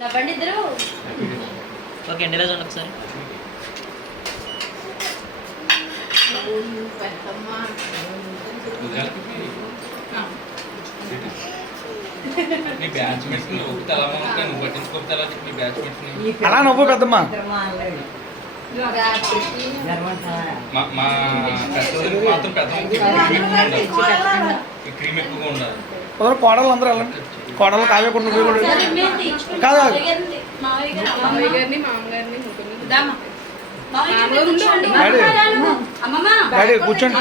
నవ్వండి ఇద్దరు. ఓకే అండి, ఇలా చూడండి ఒకసారి. అలా నవ్వు పెద్దమ్మ. కోడలు అందరూ వెళ్ళండి. కోడలు కావ్యకుండా కాదు డాడీ కూర్చోండి.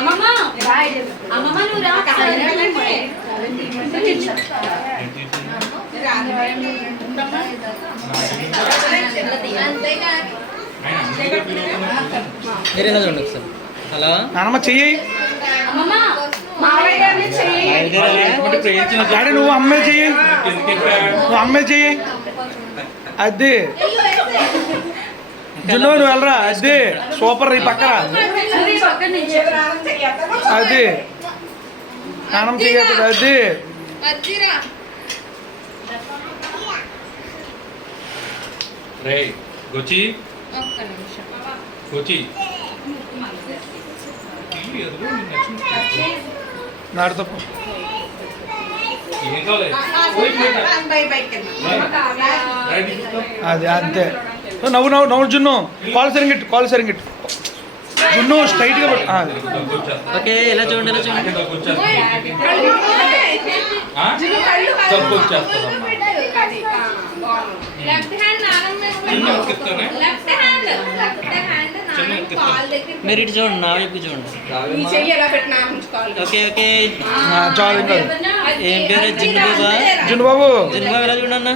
మీరేనా చూడండి ఒకసారి. హలో నానమ్మ చెయ్యి. డాడీ నువ్వు అమ్మాయి చెయ్యి. నువ్వు అమ్మాయి చెయ్యి. అది జున్ను నువ్వు వెళ్ళరా. అది సూపర్. ఈ పక్కన అది నానమ్మ చెయ్యదు. అది రే గొచ్చి గొచ్చి నాడు తప్పు. ఏం కావాలి అది అంతే. నవ్వు నవ్వు నవ్వు జున్ను. కాలు సరిగిట్టు. కాలు సరిగిట్టు. జున్ను స్ట్రైట్గా పెట్టు. ఓకే, ఇలా చూడండి, ఇలా చూడండి. మీరు ఇటు చూడండి, నా వైపు చూడండి. ఓకే ఓకే చాలు. ఇంకా ఏం పేరు? జిన్ను బాబా. జున్ను బాబు. జిన్ను బాబు ఇలా చూడండి అన్న.